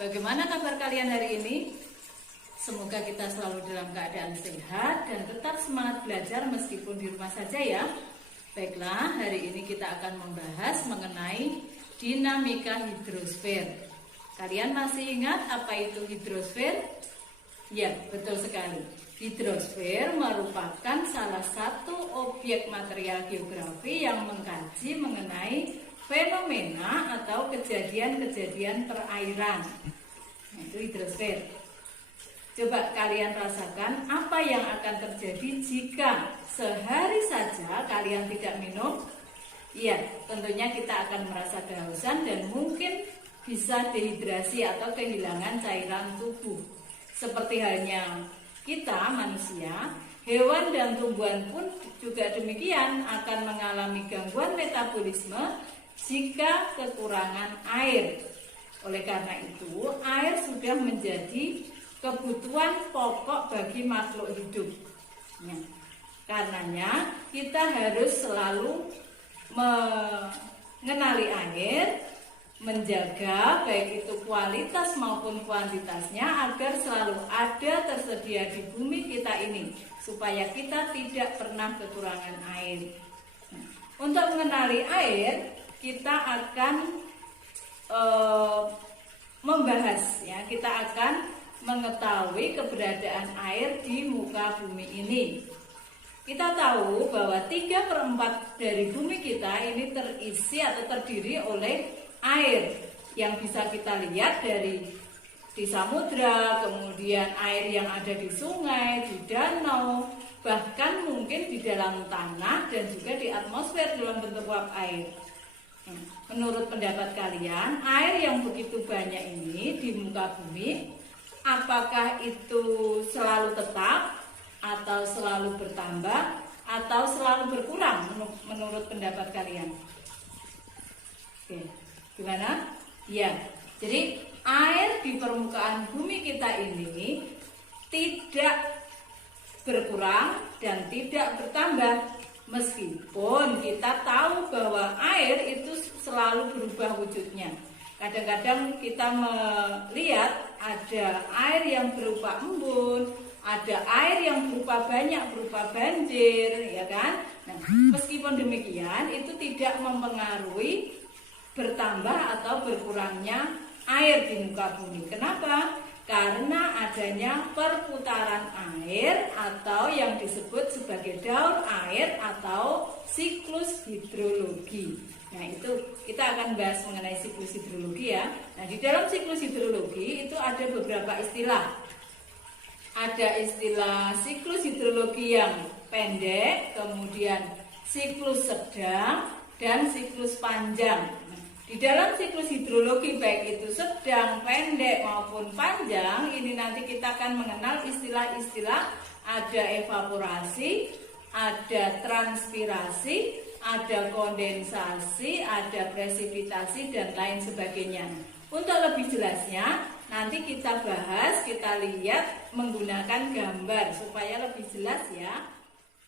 Bagaimana kabar kalian hari ini? Semoga kita selalu dalam keadaan sehat dan tetap semangat belajar meskipun di rumah saja ya. Baiklah, hari ini kita akan membahas mengenai dinamika hidrosfer. Kalian masih ingat apa itu hidrosfer? Ya, betul sekali. Hidrosfer merupakan salah satu objek material geografi yang mengkaji mengenai fenomena atau kejadian-kejadian perairan. Nah, itu hidrosfer. Coba kalian rasakan apa yang akan terjadi jika sehari saja kalian tidak minum? Iya, tentunya kita akan merasa kehausan dan mungkin bisa dehidrasi atau kehilangan cairan tubuh. Seperti halnya kita manusia, hewan dan tumbuhan pun juga demikian akan mengalami gangguan metabolisme jika kekurangan air. Oleh karena itu, air sudah menjadi kebutuhan pokok bagi makhluk hidup. Nah, karenanya kita harus selalu mengenali air, menjaga baik itu kualitas maupun kuantitasnya agar selalu ada tersedia di bumi kita ini, supaya kita tidak pernah kekurangan air. Nah, untuk mengenali air, kita akan membahas ya, kita akan mengetahui keberadaan air di muka bumi ini. Kita tahu bahwa 3/4 dari bumi kita ini terisi atau terdiri oleh air yang bisa kita lihat di samudra, kemudian air yang ada di sungai, di danau, bahkan mungkin di dalam tanah dan juga di atmosfer dalam bentuk uap air. Menurut pendapat kalian, air yang begitu banyak ini di muka bumi, apakah itu selalu tetap atau selalu bertambah atau selalu berkurang menurut pendapat kalian? Oke, gimana? Ya, jadi air di permukaan bumi kita ini tidak berkurang dan tidak bertambah. Meskipun kita tahu bahwa air itu selalu berubah wujudnya. Kadang-kadang kita melihat ada air yang berupa embun, ada air yang berupa banyak, berupa banjir, ya kan? Nah, meskipun demikian, itu tidak mempengaruhi bertambah atau berkurangnya air di muka bumi. Kenapa? Karena adanya perputaran air atau yang disebut sebagai daur air atau siklus hidrologi. Nah, itu kita akan bahas mengenai siklus hidrologi ya. Nah, di dalam siklus hidrologi itu ada beberapa istilah. Ada istilah siklus hidrologi yang pendek, kemudian siklus sedang, dan siklus panjang. Di dalam siklus hidrologi baik itu sedang, pendek maupun panjang, ini nanti kita akan mengenal istilah-istilah, ada evaporasi, ada transpirasi, ada kondensasi, ada presipitasi, dan lain sebagainya. Untuk lebih jelasnya, nanti kita bahas, kita lihat menggunakan gambar supaya lebih jelas ya.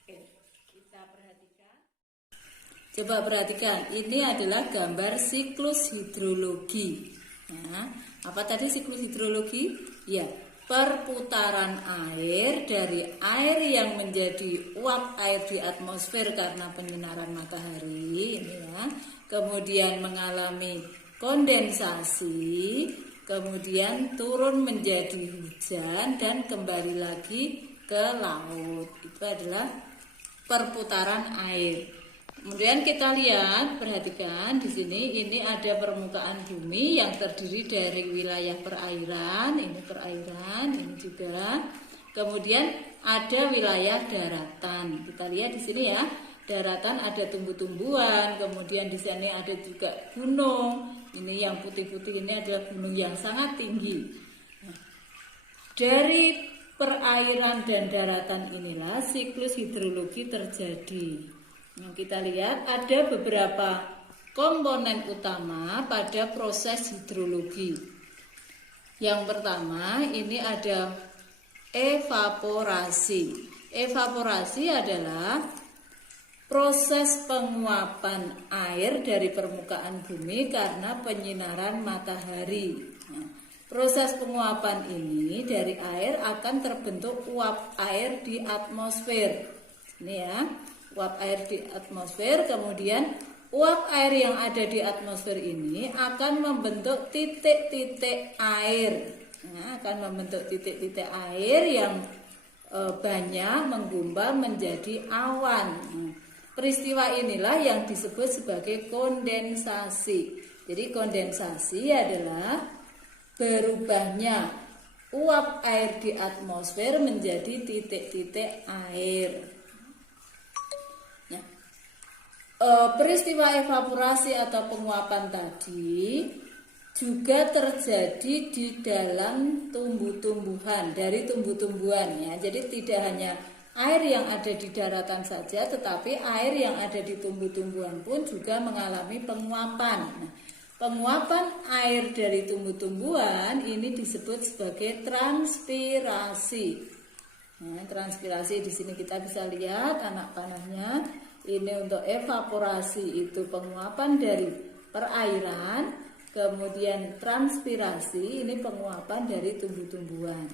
Oke, kita perhatikan. Coba perhatikan, ini adalah gambar siklus hidrologi. Nah, apa tadi siklus hidrologi? Ya, perputaran air dari air yang menjadi uap air di atmosfer karena penyinaran matahari ini ya, kemudian mengalami kondensasi, kemudian turun menjadi hujan dan kembali lagi ke laut. Itu adalah perputaran air. Kemudian kita lihat, perhatikan di sini, ini ada permukaan bumi yang terdiri dari wilayah perairan, ini perairan, ini juga. Kemudian ada wilayah daratan. Kita lihat di sini ya, daratan ada tumbuh-tumbuhan, kemudian di sini ada juga gunung. Ini yang putih-putih ini adalah gunung yang sangat tinggi. Dari perairan dan daratan inilah siklus hidrologi terjadi. Nah, kita lihat ada beberapa komponen utama pada proses hidrologi. Yang pertama ini ada evaporasi. Evaporasi adalah proses penguapan air dari permukaan bumi karena penyinaran matahari. Nah, Proses penguapan ini dari air akan terbentuk uap air di atmosfer. Ini ya, uap air di atmosfer, kemudian uap air yang ada di atmosfer ini akan membentuk titik-titik air. Nah, akan membentuk titik-titik air yang banyak menggumpal menjadi awan. Peristiwa inilah yang disebut sebagai kondensasi. Jadi kondensasi adalah berubahnya uap air di atmosfer menjadi titik-titik air. Ya. Peristiwa evaporasi atau penguapan tadi juga terjadi di dalam tumbuh-tumbuhan, dari tumbuh-tumbuhan ya. Jadi tidak hanya air yang ada di daratan saja, tetapi air yang ada di tumbuh-tumbuhan pun juga mengalami penguapan. Nah, penguapan air dari tumbuh-tumbuhan ini disebut sebagai transpirasi. Nah, transpirasi di sini kita bisa lihat anak panahnya. Ini untuk evaporasi itu penguapan dari perairan, kemudian transpirasi ini penguapan dari tumbuh-tumbuhan.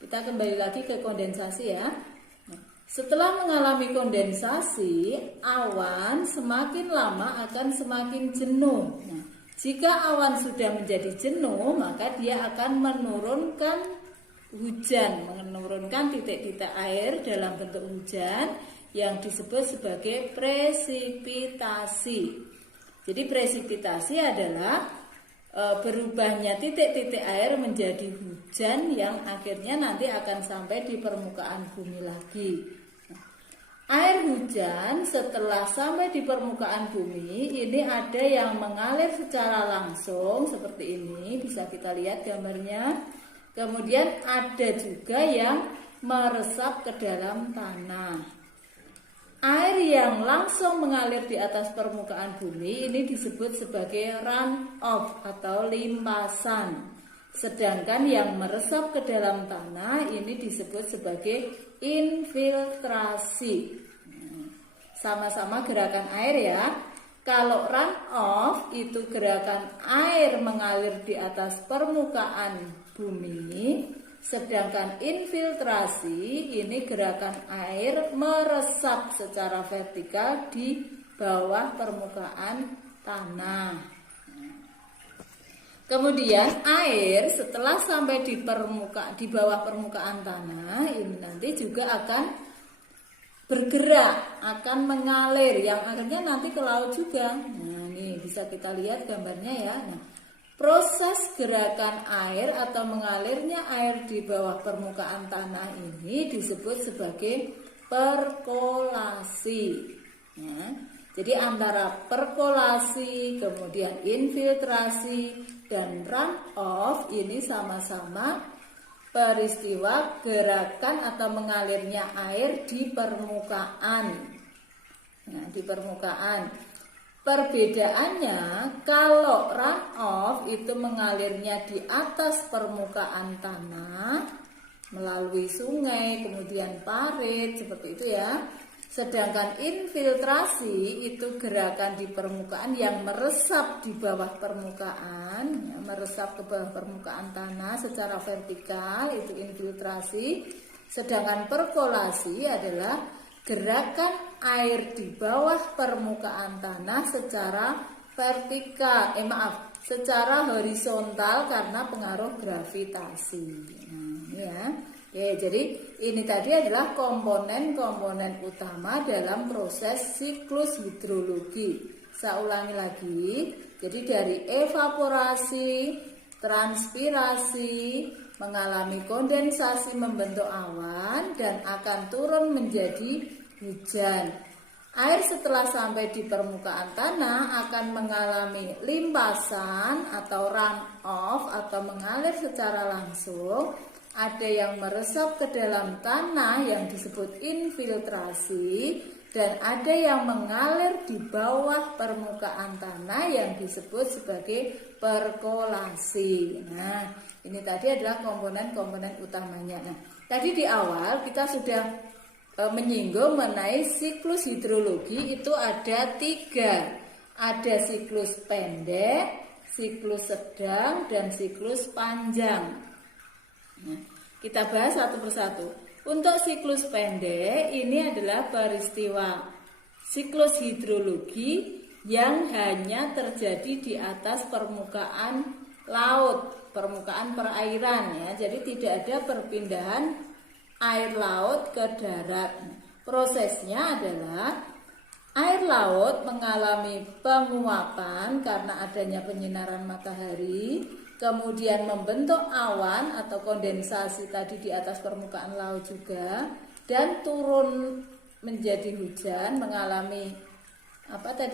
Kita kembali lagi ke kondensasi ya. Setelah mengalami kondensasi, awan semakin lama akan semakin jenuh. Nah, jika awan sudah menjadi jenuh, maka dia akan menurunkan hujan, menurunkan titik-titik air dalam bentuk hujan yang disebut sebagai presipitasi. Jadi presipitasi adalah berubahnya titik-titik air menjadi hujan yang akhirnya nanti akan sampai di permukaan bumi lagi. Air hujan setelah sampai di permukaan bumi ini ada yang mengalir secara langsung seperti ini, bisa kita lihat gambarnya. Kemudian ada juga yang meresap ke dalam tanah. Air yang langsung mengalir di atas permukaan bumi ini disebut sebagai runoff atau limpasan. Sedangkan yang meresap ke dalam tanah ini disebut sebagai infiltrasi. Sama-sama gerakan air ya. Kalau runoff itu gerakan air mengalir di atas permukaan bumi, sedangkan infiltrasi ini gerakan air meresap secara vertikal di bawah permukaan tanah. Kemudian air setelah sampai di bawah permukaan tanah ini nanti juga akan bergerak, akan mengalir yang akhirnya nanti ke laut juga. Nah, ini bisa kita lihat gambarnya ya. Nah, proses gerakan air atau mengalirnya air di bawah permukaan tanah ini disebut sebagai perkolasi. Ya. Jadi antara perkolasi, kemudian infiltrasi, dan runoff ini sama-sama peristiwa gerakan atau mengalirnya air di permukaan. Nah, di permukaan. Perbedaannya, kalau runoff itu mengalirnya di atas permukaan tanah melalui sungai, kemudian parit, seperti itu ya. Sedangkan infiltrasi itu gerakan di permukaan yang meresap di bawah permukaan, ya, meresap ke bawah permukaan tanah secara vertikal, itu infiltrasi. Sedangkan perkolasi adalah gerakan air di bawah permukaan tanah secara vertikal, secara horizontal karena pengaruh gravitasi. Nah, ini ya. Oke, jadi ini tadi adalah komponen-komponen utama dalam proses siklus hidrologi. Saya ulangi lagi. Jadi dari evaporasi, transpirasi, mengalami kondensasi membentuk awan dan akan turun menjadi hujan. Air setelah sampai di permukaan tanah akan mengalami limpasan atau runoff atau mengalir secara langsung. Ada yang meresap ke dalam tanah yang disebut infiltrasi dan ada yang mengalir di bawah permukaan tanah yang disebut sebagai perkolasi. Nah, ini tadi adalah komponen-komponen utamanya. Nah, tadi di awal kita sudah menyinggung mengenai siklus hidrologi itu ada 3. Ada siklus pendek, siklus sedang, dan siklus panjang. Nah, kita bahas satu persatu. Untuk siklus pendek, ini adalah peristiwa siklus hidrologi yang hanya terjadi di atas permukaan laut, permukaan perairan ya. Jadi tidak ada perpindahan air laut ke darat. Prosesnya adalah air laut mengalami penguapan karena adanya penyinaran matahari, kemudian membentuk awan atau kondensasi tadi di atas permukaan laut juga, dan turun menjadi hujan, mengalami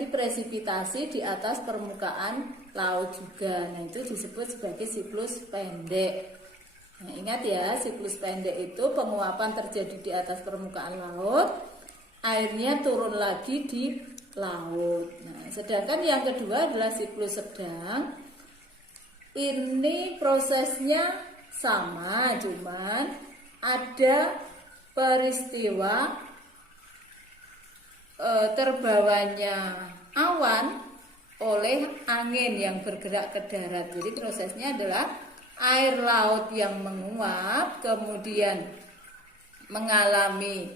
presipitasi di atas permukaan laut juga. Nah, itu disebut sebagai siklus pendek. Nah, ingat ya, siklus pendek itu penguapan terjadi di atas permukaan laut, airnya turun lagi di laut. Nah, sedangkan yang kedua adalah siklus sedang. Ini prosesnya sama, cuman ada peristiwa terbawanya awan oleh angin yang bergerak ke darat. Jadi prosesnya adalah air laut yang menguap, kemudian mengalami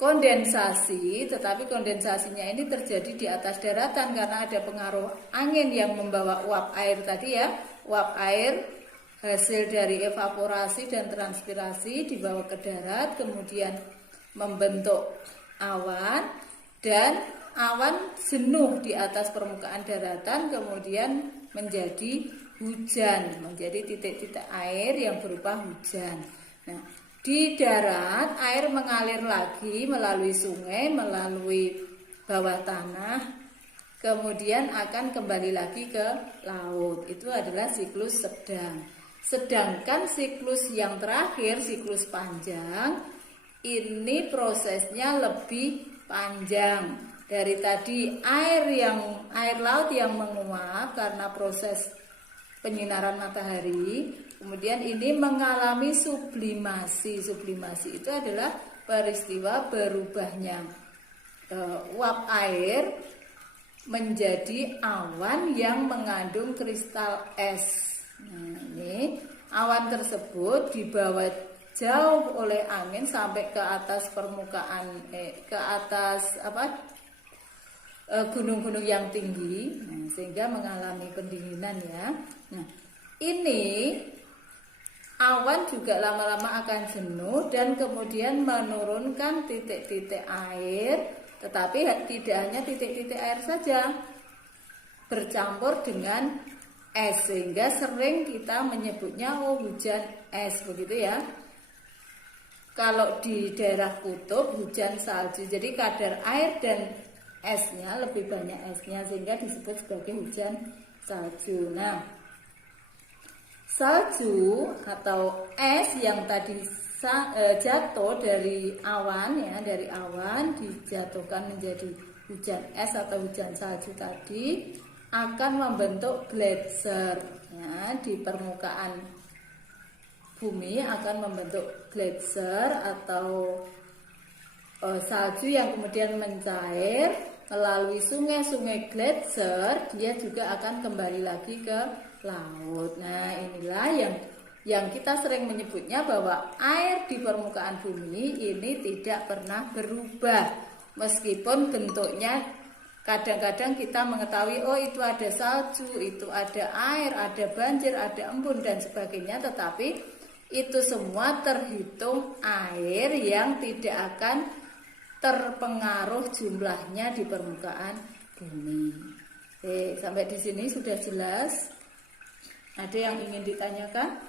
kondensasi, tetapi kondensasinya ini terjadi di atas daratan karena ada pengaruh angin yang membawa uap air tadi ya. Uap air hasil dari evaporasi dan transpirasi dibawa ke darat, kemudian membentuk awan, dan awan jenuh di atas permukaan daratan, kemudian menjadi hujan, menjadi titik-titik air yang berupa hujan. Nah, di darat air mengalir lagi melalui sungai, melalui bawah tanah, kemudian akan kembali lagi ke laut. Itu adalah siklus sedang. Sedangkan siklus yang terakhir, siklus panjang, ini prosesnya lebih panjang. Dari tadi air laut yang menguap karena proses penyinaran matahari, kemudian ini mengalami sublimasi. Sublimasi itu adalah peristiwa berubahnya uap air menjadi awan yang mengandung kristal es. Nah, ini awan tersebut dibawa jauh oleh angin sampai ke atas permukaan gunung-gunung yang tinggi, nah, sehingga mengalami pendinginan ya. Nah, ini awan juga lama-lama akan jenuh dan kemudian menurunkan titik-titik air, tetapi tidak hanya titik-titik air saja, bercampur dengan es, sehingga sering kita menyebutnya hujan es, begitu ya. Kalau di daerah kutub hujan salju, jadi kadar air dan esnya lebih banyak esnya, sehingga disebut sebagai hujan salju. Nah, salju atau es yang tadi jatuh dari awan ya, dari awan dijatuhkan menjadi hujan es atau hujan salju tadi akan membentuk gletser ya, di permukaan bumi akan membentuk gletser atau salju yang kemudian mencair melalui sungai-sungai gletser, dia juga akan kembali lagi ke laut. Nah, inilah yang kita sering menyebutnya bahwa air di permukaan bumi ini tidak pernah berubah. Meskipun bentuknya kadang-kadang kita mengetahui, oh itu ada salju, itu ada air, ada banjir, ada embun dan sebagainya, tetapi itu semua terhitung air yang tidak akan terpengaruh jumlahnya di permukaan bumi. Oke, sampai di sini sudah jelas? Ada yang ingin ditanyakan?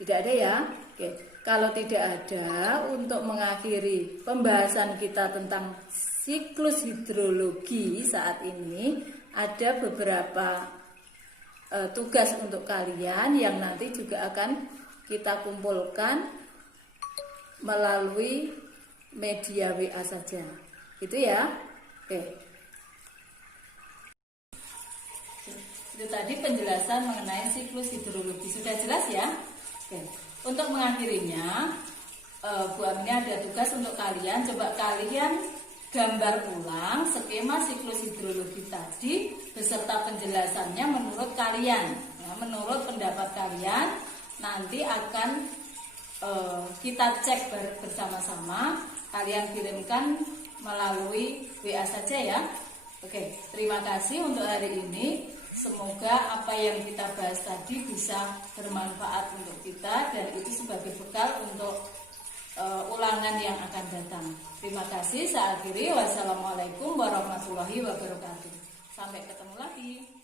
Tidak ada ya? Oke, kalau tidak ada, untuk mengakhiri pembahasan kita tentang siklus hidrologi saat ini, ada beberapa tugas untuk kalian yang nanti juga akan kita kumpulkan melalui media WA saja. Gitu ya. Oke. Itu tadi penjelasan mengenai siklus hidrologi. Sudah jelas ya? Oke. Untuk mengakhirinya, Bu Aminah ada tugas untuk kalian. Coba kalian gambar ulang skema siklus hidrologi tadi beserta penjelasannya menurut kalian. Ya, menurut pendapat kalian nanti akan kita cek bersama-sama. Kalian kirimkan melalui WA saja ya. Oke, terima kasih untuk hari ini. Semoga apa yang kita bahas tadi bisa bermanfaat untuk kita dan itu sebagai bekal untuk ulangan yang akan datang. Terima kasih. Saya akhiri. Wassalamualaikum warahmatullahi wabarakatuh. Sampai ketemu lagi.